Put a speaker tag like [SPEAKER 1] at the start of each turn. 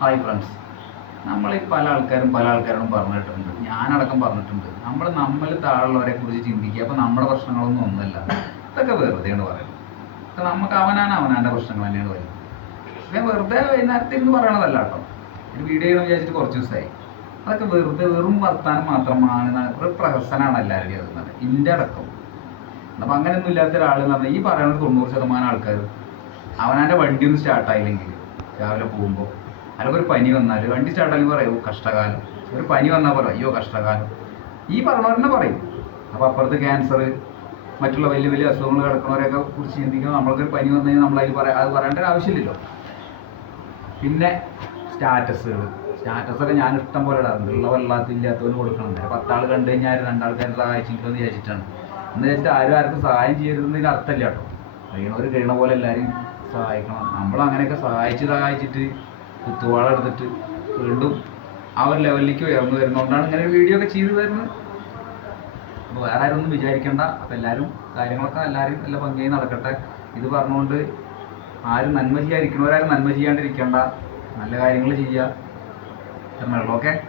[SPEAKER 1] Hi friends നമ്മൾ ഈ പല ആൾക്കാരും പല ആൾക്കാരോടും പറഞ്ഞിട്ടുണ്ട്. ഞാനടക്കം പറഞ്ഞിട്ടുണ്ട്. നമ്മൾ നമ്മൾ താഴെയുള്ളവരെ കുറിച്ച് ചിന്തിക്കുക. അപ്പോൾ നമ്മുടെ പ്രശ്നങ്ങളൊന്നും ഒന്നല്ല ഇതൊക്കെ വെറുതെയാണ് പറയുന്നത്. അപ്പം നമുക്ക് അവനാണ് അവനാന്റെ പ്രശ്നങ്ങൾ തന്നെയാണ് വരുന്നത് ഞാൻ വെറുതെ വൈകുന്നേരത്തെ ഇരുന്ന് പറയണതല്ല കേട്ടോ. ഒരു വീഡിയോ ചെയ്യണം വിചാരിച്ചിട്ട് കുറച്ച് ദിവസമായി. അതൊക്കെ വെറുതെ വെറും വർത്താനം മാത്രമാണ് ഒരു പ്രഹസനമാണ് എല്ലാവരുടെയും അതുന്നത് ഇന്റെ അടക്കം. അപ്പം അങ്ങനെയൊന്നും ഇല്ലാത്ത ഒരാൾ എന്ന് പറഞ്ഞാൽ ഈ പറയുന്നത് തൊണ്ണൂറ് ശതമാനം ആൾക്കാർ അവനാന്റെ വണ്ടി ഒന്ന് സ്റ്റാർട്ടായില്ലെങ്കിൽ രാവിലെ പോകുമ്പോൾ അല്ലെങ്കിൽ ഒരു പനി വന്നാൽ വണ്ടി സ്റ്റാർട്ടായി പറയും ഓ കഷ്ടകാലം. ഒരു പനി വന്നാൽ പറയും അയ്യോ കഷ്ടകാലം. ഈ പറഞ്ഞവരെന്നെ പറയും. അപ്പോൾ അപ്പുറത്ത് ക്യാൻസർ മറ്റുള്ള വലിയ വലിയ അസുഖങ്ങൾ കിടക്കുന്നവരെയൊക്കെ കുറിച്ച് നമ്മൾക്ക് ഒരു പനി വന്നു കഴിഞ്ഞാൽ നമ്മളതിൽ പറയാം അത് പറയേണ്ട ഒരു ആവശ്യമില്ലല്ലോ. പിന്നെ സ്റ്റാറ്റസുകൾ സ്റ്റാറ്റസൊക്കെ ഞാൻ ഇഷ്ടം പോലെ ഇടാറുണ്ട്. ഉള്ള വല്ലാത്തില്ലാത്തവന് കൊടുക്കണം നേരെ പത്താൾ കണ്ടു കഴിഞ്ഞാൽ രണ്ടാൾക്കാരെ സഹായിച്ചിരിക്കുമെന്ന് വിചാരിച്ചിട്ടാണ്. എന്ന് വെച്ചിട്ട് ആരും ആർക്കും സഹായം ചെയ്യരുതെന്നതിന് അർത്ഥമില്ല കേട്ടോ. കഴിയണവർ കഴിയണ പോലെ എല്ലാവരും സഹായിക്കണം. നമ്മൾ അങ്ങനെയൊക്കെ സഹായിച്ച് സഹായിച്ചിട്ട് കുത്തുവാള എടുത്തിട്ട് വീണ്ടും ആ ഒരു ലെവലിലേക്ക് ഉയർന്നു വരുന്നതുകൊണ്ടാണ് ഇങ്ങനെ ഒരു വീഡിയോ ഒക്കെ ചെയ്തു തരുന്നത് അപ്പോൾ വേറെ ആരും ഒന്നും വിചാരിക്കേണ്ട. അപ്പോൾ എല്ലാവരും കാര്യങ്ങളൊക്കെ എല്ലാവരും നല്ല ഭംഗിയായി നടക്കട്ടെ. ഇത് പറഞ്ഞുകൊണ്ട് ആരും നന്മ ചെയ്യാതിരിക്കണവരാരും നന്മ ചെയ്യാണ്ടിരിക്കണ്ട. നല്ല കാര്യങ്ങൾ ചെയ്യുക. എന്നുള്ളൂ ഓക്കെ